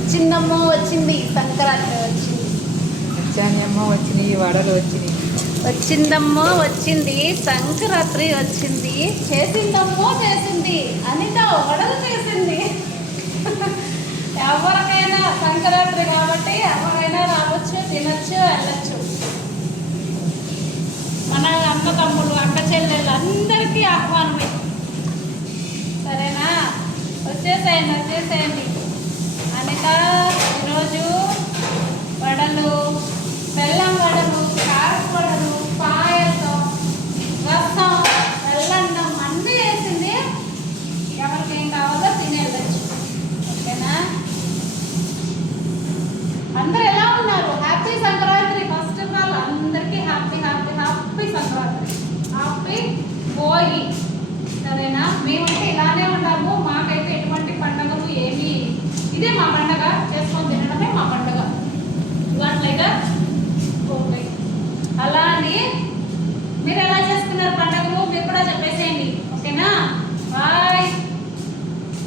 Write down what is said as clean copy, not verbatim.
వచ్చిందమ్మో వచ్చింది, సంక్రాంతి వచ్చింది. వచ్చానమ్మో వచ్చినాయి, వడలు వచ్చినాయి. వచ్చిందమ్మో వచ్చింది, సంక్రాంతి వచ్చింది. చేసిందమ్మో చేసింది, అనిత వడలు చేసింది. ఎవరికైనా సంక్రాంతి కాబట్టి ఎవరైనా రావచ్చు, తినచ్చు, వెళ్ళచ్చు. మన అన్న తమ్ముళ్ళు, అక్క చెల్లెళ్ళు అందరికీ ఆహ్వానమే. సరేనా? వచ్చేసేయండి వచ్చేసేయండి. అనిత ఈరోజు వడలు, బెల్లం వడలు, కారం వడలు, పాయసం, రసం, బెల్లన్నం అన్నీ వేసింది. ఎవరికి ఏం కావాలో తినేయచ్చు. ఓకేనా? అందరు ఎలా ఉన్నారు? Happy Sankranti. First of all అందరికీ happy happy happy Sankranti, happy Bhogi. సరేనా? మేమైతే ఇలానే ఉన్నాము. మాకైతే